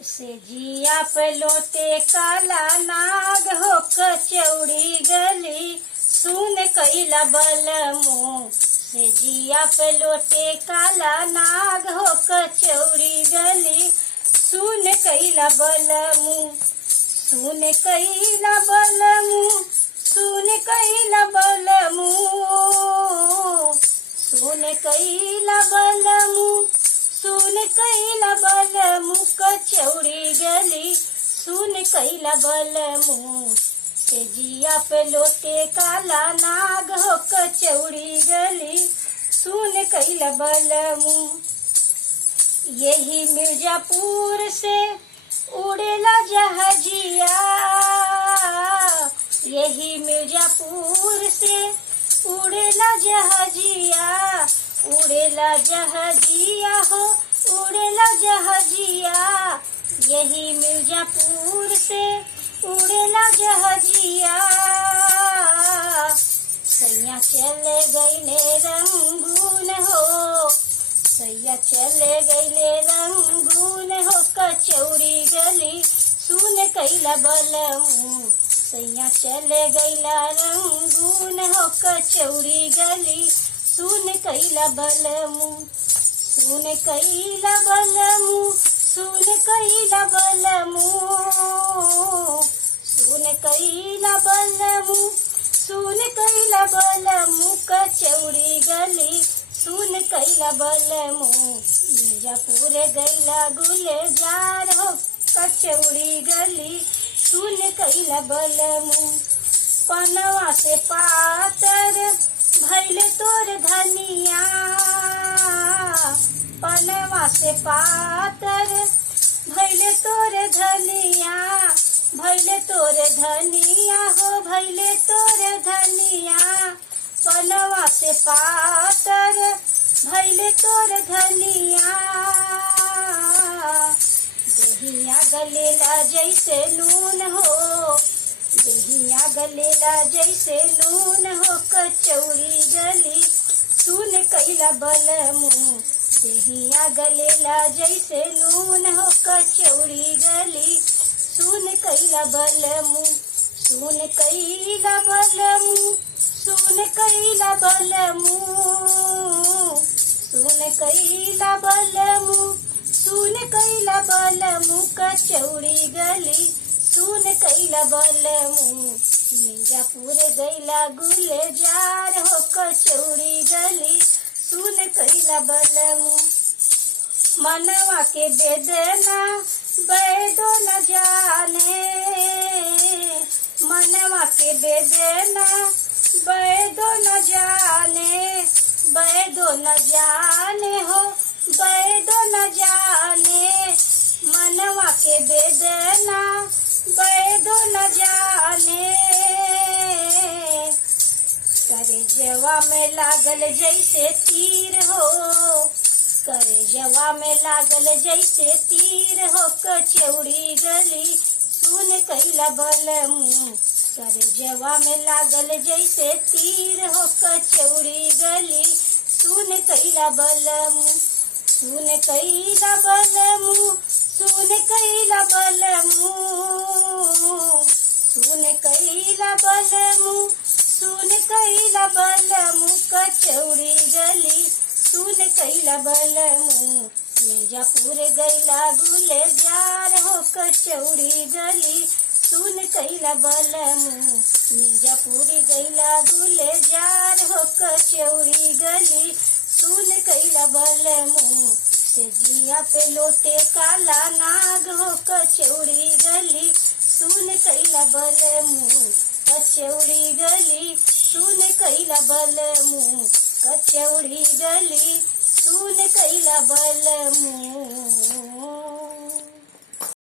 से जिया पे लोटे काला नाग हो कचौड़ी गली सुन कैला बलमू। से जिया पे लोटे काला नाग हो कचौड़ी गली सुन कैला बलमू। सुन कैला बलमू, सुन कैला बलमू, सुन कैला बलमू, सुन कैला बलमू कचौड़ी गली सुन कैला बलमू। से जिया पे लोटे काला नाग हो कचौड़ी गली सुन कैला बलमू। यही मिर्जापुर से उड़ेला जहाजिया, यही मिर्जापुर से उड़ेला जहाजिया, उड़ेला जहाजिया हो उड़ेला जहाजिया। यही मिर्जापुर से उड़ेला जहाजिया। सैया चले गईले रंगून हो, सैया चले गईले रंगून हो कचौड़ी गली सुन कैला बलमू। सैया चले गईला रंगून हो कचौड़ी गली सुन कैला बलमू। सुन कैला बलमू, सुन कैला बलमू, सुन कैला बलमू, सुन कैला बलमू कचौड़ी गली सुन कैला बलमू। मिर्जापुर गैला गुलजार हो कचौड़ी गली सुन कैला बलमू। पनवा से पातर भैले तोर धनिया, पनवा से पातर भैले तोर धनिया, भैले तोर धनिया हो भैले तोर धनिया। पनवा से पातर भैले तोर धनिया। देहिया गलेला जैसे नून हो, देहिया गलेला जैसे नून हो कचौड़ी गली सुन कैला बलमू। देहिया गलेला जैसे नून हो कचौड़ी गली सुन कैला बलमू। सुन कैला बलमू, सुन कैला बलमू, सुन कैला बलमू, सुन कैला बलमू कचौड़ी गली सुन कैला बलमू। मिर्जापुर गैला गुलजार हो कचौड़ी गली सुन कैला बलमू। मनवा के बेदना बैदो न जाने, मनवा के बेदना बैदो न जाने, बैदो न जाने हो बैदो न जाने। मनवा के बेदना बैदो न जाने। करेजवा में लागल जैसे तीर हो, करेजवा में लागल जैसे तीर हो कचौड़ी गली सुन कैला बलमू। करेजवा में लागल जैसे तीर हो कचौड़ी गली सुन कैला बलमू। सुन कैला बलमू, सुन कैला बलमू, सुन कैला बलमू, सुन कैला बलमू कचौड़ी गली सुन कैला बलमू। मिर्जापुर गैला गुलजार हो कचौड़ी गली सुन कैला बलमू। मिर्जापुर गैला गुलजार हो कचौड़ी गली सुन कैला बलमू। से जिया पे लोटे काला नाग हो कचौड़ी गली सुन कैला बलमू। कचौड़ी गली सुन कैला बलमू, कचौड़ी गली सुन कैला बलमू।